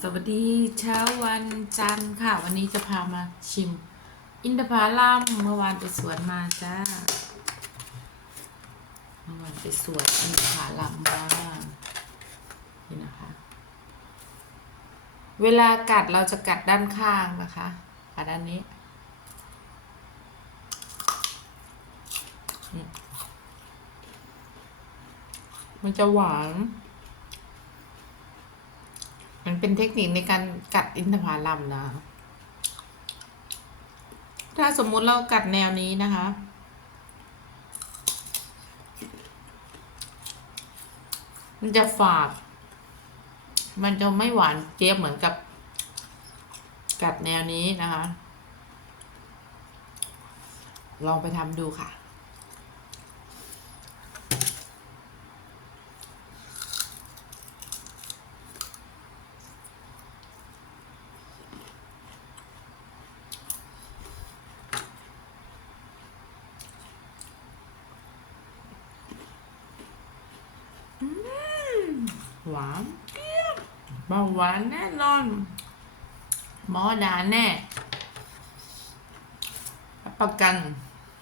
สวัสดีเช้าวันจันทร์ค่ะ วันนี้จะพามาชิม อินทผลัมเมื่อวานไปสวนมาจ้า เมื่อวานไปสวนอินทผลัมมานี่นะคะ เวลากัดเราจะกัดด้านข้างนะคะกัดด้านนี้มันจะหวาน มันเป็นเทคนิคในการกัดอินทผลัมนะ ถ้าสมมุติเรากัดแนวนี้นะคะ มันจะฝาด มันจะไม่หวานเจี๊ยบเหมือนกับ กัดแนวนี้นะคะ ลองไปทำดูค่ะ หวานเจี๊ยบเบาหวานแน่นอน หมอดาแน่รับประกัน